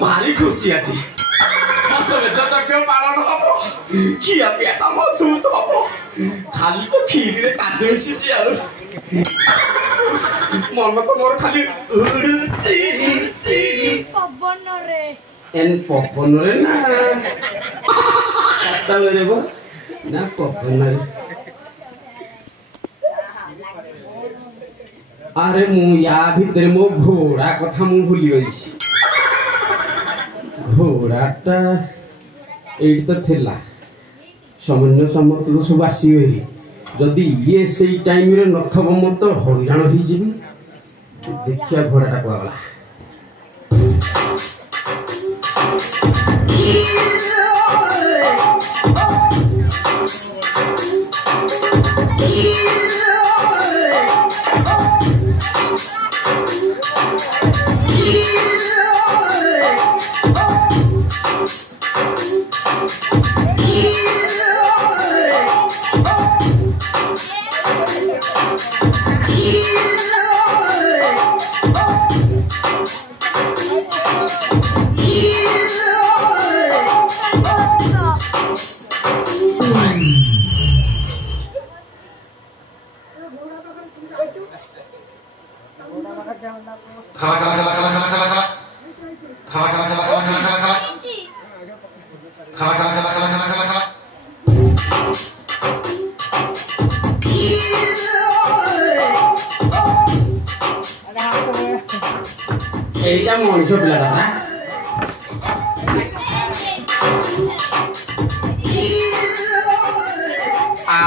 भारी खुशी आती क्यों पालन हम किया पिया तम छूत हम खाली तो खीर रे कादे मिसी मन तो मोर खाली पवन रे एन पवन रे ना काटा रे बो ना पवन रे अरे मु या भीतर मो घोड़ा कथा मु भूली गई घोड़ाटा एट तो थिला सामान्य समस्त तो सब आसवे जदि ये से टाइम रे नथब मत तो हैरान हो जीवी देखिया घोड़ाटा कहला এইটা মনিষ পিলাটা না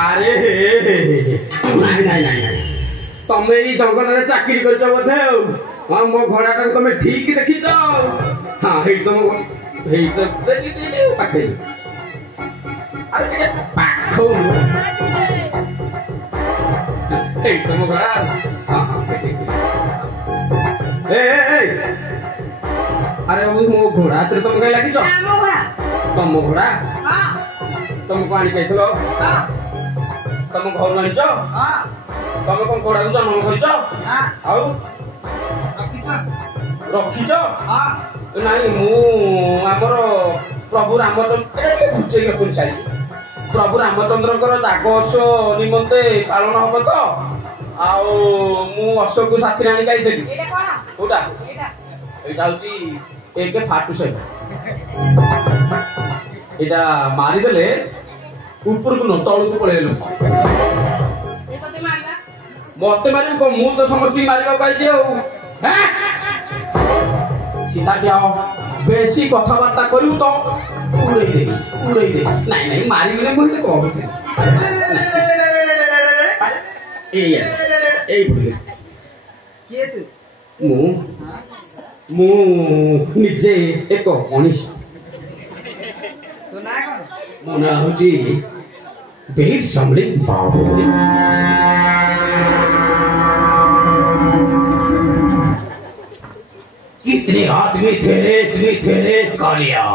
আরে নাই নাই নাই নাই তুমি এই জঙ্গলরে চাকরি করছ বোধে হ্যাঁ মো ঘোড়াটা তুমি ঠিক দেখিছ হ্যাঁ এই তো পাখে আরে টিকে পাখ এই তো মো ঘোড়া হ্যাঁ अरे वो मो घोड़ा तेरे तुम कहीं लगी चो मो घोड़ा तुम मो घोड़ा हां तुम पानी कहथलो हां तुम घर मानी चो हां तुम कोन घोड़ा जन्म करी चो हां आउ रखी चो हां नहीं मु हमर प्रभु रामचंद्र के बुझे के पुन साई प्रभु रामचंद्र कर जागोसो निमंते पालन हो तो आउ मु अशोक को साथी रानी काई देली एटा कोन ओटा एटा होची एक फाटू से एटा मारी देले ऊपर को न तळ को पळेलो ए तते मारना मते मारी को मु तो समझी मारिबा पाइजे हो हैं सीधा जाओ बेसी कथा बार्ता करू तो उड़ै दे नहीं नहीं मारी बिना मुते कहू ए भूल किए तू मु निजे एक मनीष तो ना कोन मो ना होची वीर सम्राट बाहुबली कितने आदमी थे कालिया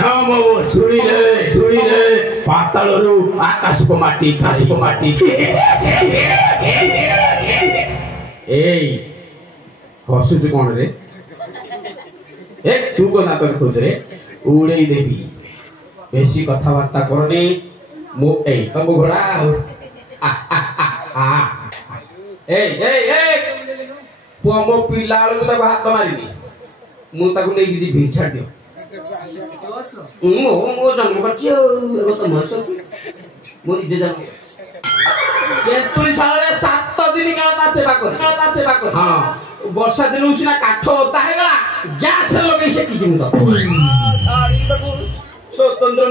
नाम वो सुनिले पातालरू आकाश को माटी ए हसुच कोन रे ए तू को ना कर खोज रे उड़े देवी बेसी कथा वार्ता करनी मो ए तब घोड़ा आ ए मो पिला वाले को हाथ मारिनी मु ताको नै कि भिक्षा दियो मो जन्म करछि एगो त मसो मो निजे जन्म तुई साले 7 दिन कालता सेवा कर हां वर्षा दिन उसिना काठ ओता हे गला गैस लगे से कि जिम तो आड़ी तो स्वतंत्र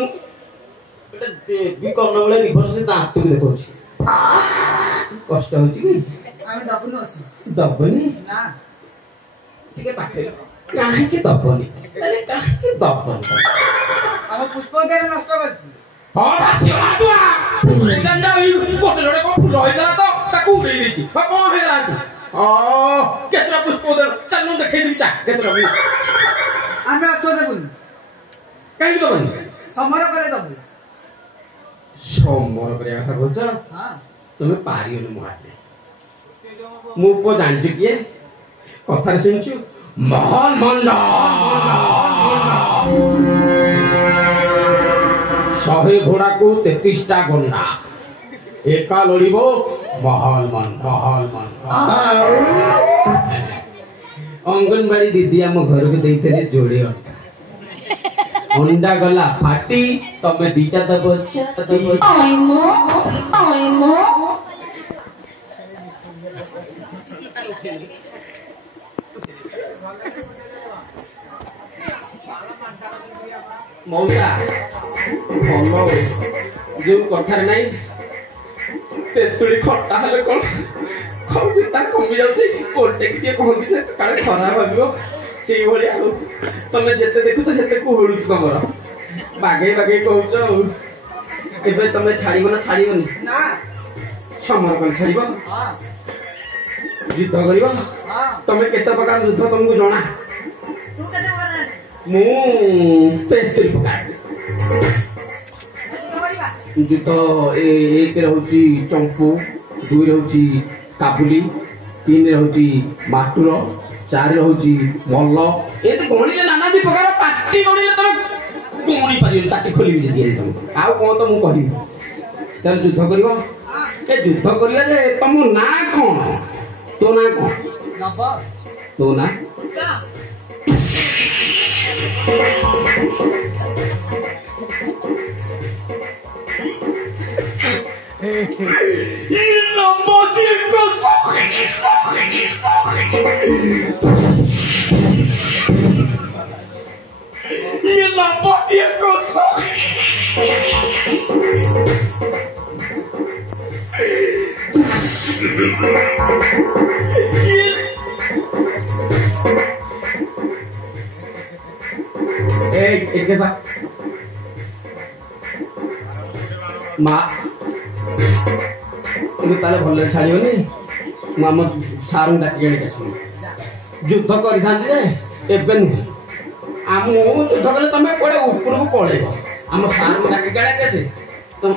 এটা দেবী কর্ণ বলে রিভর্স দাঁত দেখছি কষ্ট হচ্ছে কি আমি দবনি আছে দবনি না ঠিক আছে পাখে কাহিকে দবনি তাহলে কাহিকে দবনি আমি পুষ্পদের নষ্ট করছি ହଁ ଆସିଗଲା ତୁଆ ଜାଣିନା ଏଇ ଗୋଟେ ଜଣେ କଣ ଫୁଲ ହେଇଥିଲା ତ ତାକୁ ଉଡେଇ ଦେଇଛି କଣ ହେଇଗଲା କେତେଟା ପୁଷ୍ପ ଚାଲ ଦେଖେଇଦେବି ଚା କେତେଟା ଆମେ ଅଛୁ ଦେବୁନି କାହିଁକି ଦବନି ସମର করে ଦବୁ ସମର କରିବା କଥା କହୁଛ ତମେ ପାରିବନି ମୋ ହାତରେ ମୁଁ ପୁଅ ଜାଣିଛୁ କିଏ କଥାରେ ଶୁଣିଛୁ ମହଲ ମଣ୍ଡ 100 घोड़ा को 33टा गन्ना एका लड़िबो महल मन अंगनवाड़ी दीदी आम घर को देते जोड़े अंडा गला फाटी तमे दीटा दब मौसा भल जो कथार नाई तेतुड़ी खट्टा हेले कौन खटा कमी जाऊँगी पोटे किए कहती से काले खराब भाव से भाई आउ तुम जिते देखुच से हुड़ू तुम बागे बागे कहूच ए तुम छाड़ ना छाड़बनी समर कल छाड़ युद्ध कर तुम केते प्रकार युद्ध तुमको जना मु फेस कर पका युद्ध एक रहउची चंपू 2 रहउची काबुली 3 रहउची माटुर 4 रहउची मल्ल ए तो गणिले नाना जी प्रकार ताटी गणिले तुम गणी पारियो ताटी खोली दे दिए तुम आ कोन तो मु कहि तब युद्ध करिवो ए युद्ध करिया जे तुम ना कोन तो ना कोन नंबर तो ना Il non può Il non può इनके साथ माँ ताले भल छाड़बनी मुझ सार डाकिक युद्ध कर नुहे आम युद्ध कले तुम कड़े ऊपर को पलैब आम सार डाकिक आसे तुम